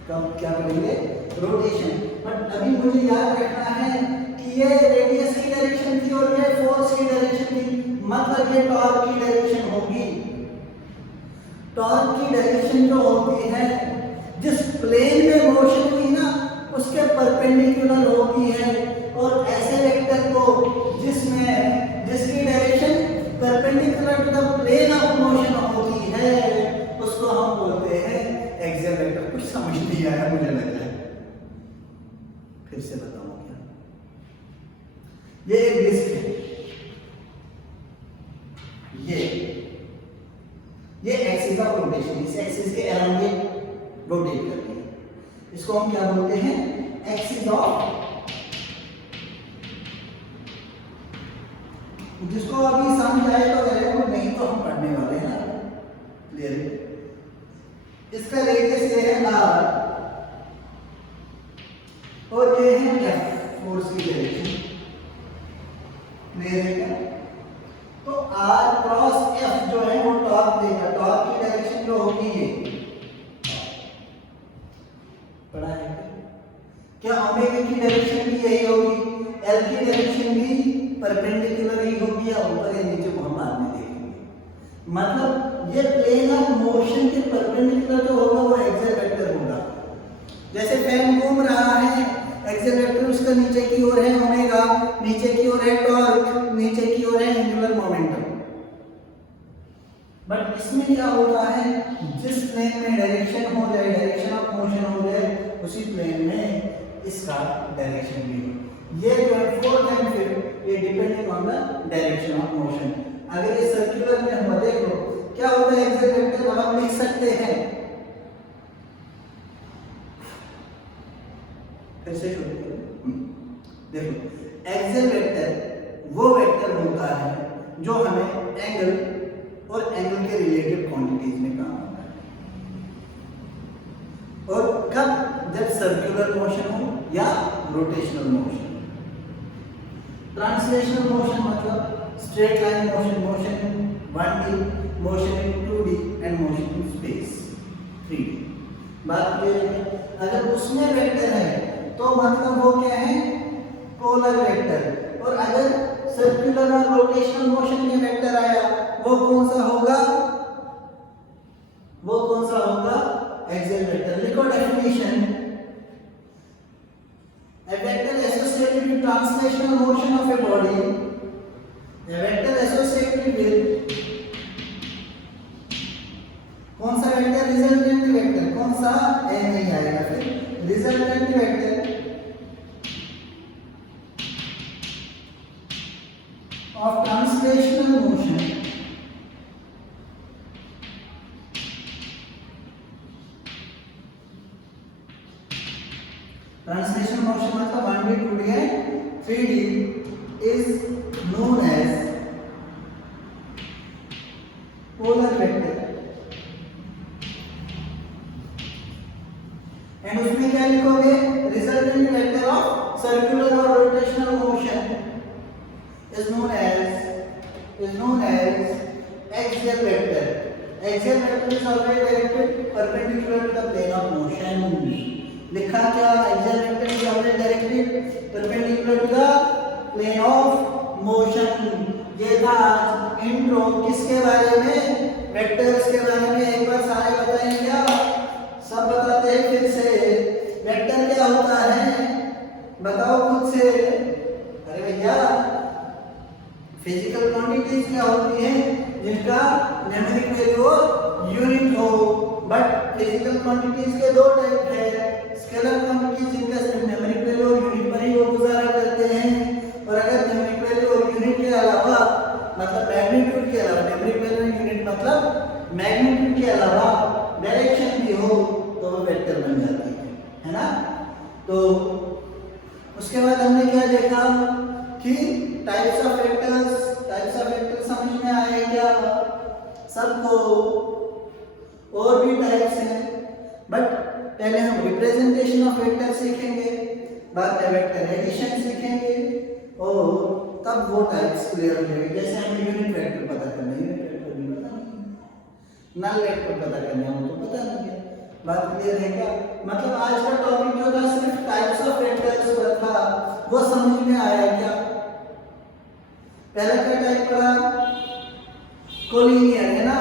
कब क्या करेंगे? रोटेशन। बट अभी मुझे याद रखना है कि ये रेडियस की डायरेक्शन थी और ये फोर्स की डायरेक्शन थी, मतलब ये टॉर्क की डायरेक्शन होगी। टॉर्क की डायरेक्शन जो होती है, जिस प्लेन में मोशन हुई ना उसके परपेंडिकुलर होती है। और ऐसे वेक्टर को जिसकी direction perpendicular to the plane of motion होती है उसको हम बोलते हैं एक्सियल वेक्टर। कुछ समझ नहीं आया मुझे लग रहा है, फिर से बताऊं क्या? ये एक डिस्क है, ये एक्सिस ऑफ रोटेशन, इस एक्सिस के अराउंड ये रोटेट करती है। इसको हम क्या बोलते हैं? एक्सिस ऑफ, जिसको अभी समझ आए तो वेरी गुड, नहीं तो हम पढ़ने वाले हैं ना। क्लियर? इसका रेडियस ये है r और ये है f, फोर्स की डायरेक्शन। क्लियर है क्या? तो r क्रॉस f जो है वो टॉर्क देगा। टॉर्क की डायरेक्शन जो होगी ये, मतलब ये प्लेन ऑफ मोशन के परपेंडिकुलर जो होगा वो एक्सियल वेक्टर होगा। जैसे फैन घूम रहा है, एक्सियल वेक्टर उसका नीचे की ओर है ओमेगा, नीचे की ओर है टॉर्क, नीचे की ओर है एंगुलर मोमेंटम। बट इसमें क्या होता है, जिस प्लेन में डायरेक्शन हो जाए, डायरेक्शन ऑफ मोशन हो जाए, उसी प्लेन में इसका डायरेक्शन भी हो। ये जो है फोर्थ एंड फिफ्थ, ये depending on the direction of motion. अगर ये सर्कुलर में हम देखो क्या होता है, एक्सियल वेक्टर हम लिख सकते हैं, फिर से शुरू करें। देखो एक्सियल वेक्टर वो वेक्टर होता है जो हमें एंगल और एंगल के रिलेटेड क्वांटिटीज में काम आता है। और कब, जब सर्कुलर मोशन हो या रोटेशनल मोशन। ट्रांसलेशनल मोशन मतलब straight line motion, motion in 1D, motion in 2D and motion in space 3D। बात क्लियर है? अगर उसमें वेक्टर है तो मतलब वो क्या है, पोलर वेक्टर। और अगर सर्कुलर और रोटेशनल मोशन में वेक्टर आया वो कौन सा होगा, वो कौन सा होगा, एक्सियल वेक्टर। लिखो definition, a vector associated with translational motion of a body, a vector associated with कौन सा वेक्टर, रिजल्टेंट वेक्टर। कौन सा, ए नहीं आएगा, फिर resultant vector of translational motion translational motion मतलब 1D 2D and 3D is known as polar vector। And उसमें क्या लिखोगे, रिजल्टेंट वेक्टर ऑफ सर्कुलर और rotational motion is known as axial vector। Axial vector is always directed perpendicular to the plane of motion। लिखा क्या, axial vector is always directed perpendicular to the plane of motion। ये था intro किसके बारे में, vectors के बारे में। एक बार सारे बताएं क्या, सब बताते हैं फिर से। वेक्टर क्या होता है बताओ खुद से। अरे भैया, फिजिकल क्वांटिटीज क्या होती हैं जिनका न्यूमेरिक वैल्यू यूनिट हो। बट फिजिकल क्वांटिटीज के दो टाइप है, स्केलर क्वांटिटीज जिनका सिर्फ न्यूमेरिक वैल्यू और यूनिट पर ही वो गुजारा करते हैं। और अगर न्यूमेरिक वैल्यू और यूनिट के अलावा मतलब मैग्नीट्यूड के अलावा, न्यूमेरिक वैल्यू और यूनिट मतलब मैग्नीट्यूड के अलावा डायरेक्शन भी हो तो वो वेक्टर बन जाती है ना। तो उसके बाद हमने क्या देखा कि टाइप्स ऑफ वेक्टर्स समझ में आए क्या सबको, और भी टाइप्स हैं। बट पहले हम रिप्रेजेंटेशन ऑफ वेक्टर सीखेंगे, बाद में वेक्टर एडिशन सीखेंगे और तब वो टाइप्स क्लियर हो जाएंगे। जैसे हमें यूनिट वेक्टर पता करना है, यूनिट वेक्टर भी पता नहीं, नल वेक्टर पता करना हो तो पता नहीं है। बात क्लियर है क्या? मतलब आज का टॉपिक जो था सिर्फ टाइप्स ऑफ वेक्टर्स पर था, वो समझ में आया क्या? पहला क्या टाइप पढ़ा, कोलिनियर है ना,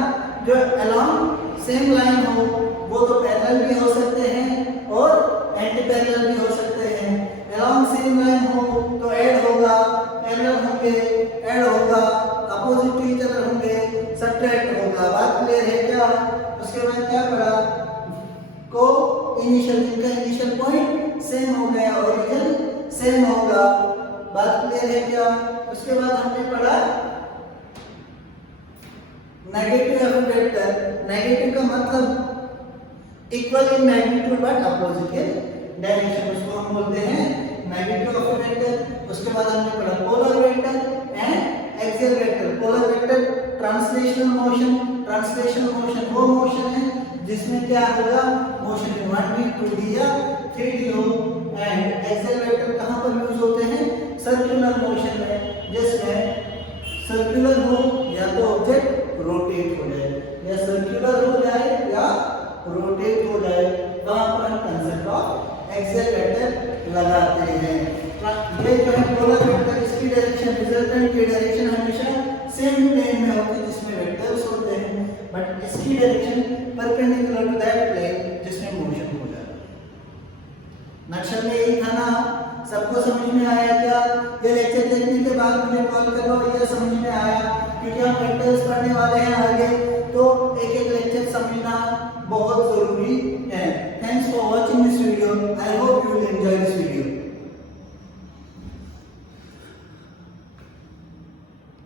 जो अलोंग सेम लाइन हो, वो तो पैरेलल भी हो सकते हैं और एंटी पैरेलल भी हो सकते हैं। अलोंग सेम लाइन हो तो ऐड होगा, पैरेलल होंगे ऐड होगा, अपोजिट टू ईच अदर होंगे सब्ट्रैक्ट होगा। बात क्लियर है क्या? उसके बाद क्या पढ़ा, को इनिशियल, जिनका इनिशियल पॉइंट सेम हो गया, ओरिजिन सेम होगा। बात क्लियर है क्या? उसके बाद हमने पढ़ा नेगेटिव ऑफ वेक्टर। नेगेटिव का मतलब equal in magnitude but opposite in direction, उसको हम बोलते हैं नेगेटिव ऑफ वेक्टर। उसके बाद हमने पढ़ा polar vector and axial vector. Polar vector translational motion, translational motion वो मोशन है जिसमें क्या होगा, मोशन इन 1D 2D या 3D हो। एंड एक्सियल वेक्टर कहां पर यूज होते हैं, सर्कुलर मोशन में, जिसमें सर्कुलर हो या तो ऑब्जेक्ट रोटेट हो जाए, या सर्कुलर हो जाए या रोटेट हो जाए, वहां पर हम कंसेप्ट ऑफ एक्सियल वेक्टर लगाते हैं। ये जो है पोलर वेक्टर, इसकी डायरेक्शन, रिजल्टेंट की डायरेक्शन हमेशा सेम प्लेन में होती है जिसमें वेक्टर्स होते हैं। इसकी direction perpendicular to that plane जिसमें मोशन हो रहा है। नक्शा में यही था ना, सबको समझ में आया क्या? ये लेक्चर देखने के बाद मुझे कॉल करो, ये समझ में आया, क्योंकि हम वेक्टर्स पढ़ने वाले हैं आगे, तो एक एक लेक्चर समझना बहुत जरूरी है। Thanks for watching this video. I hope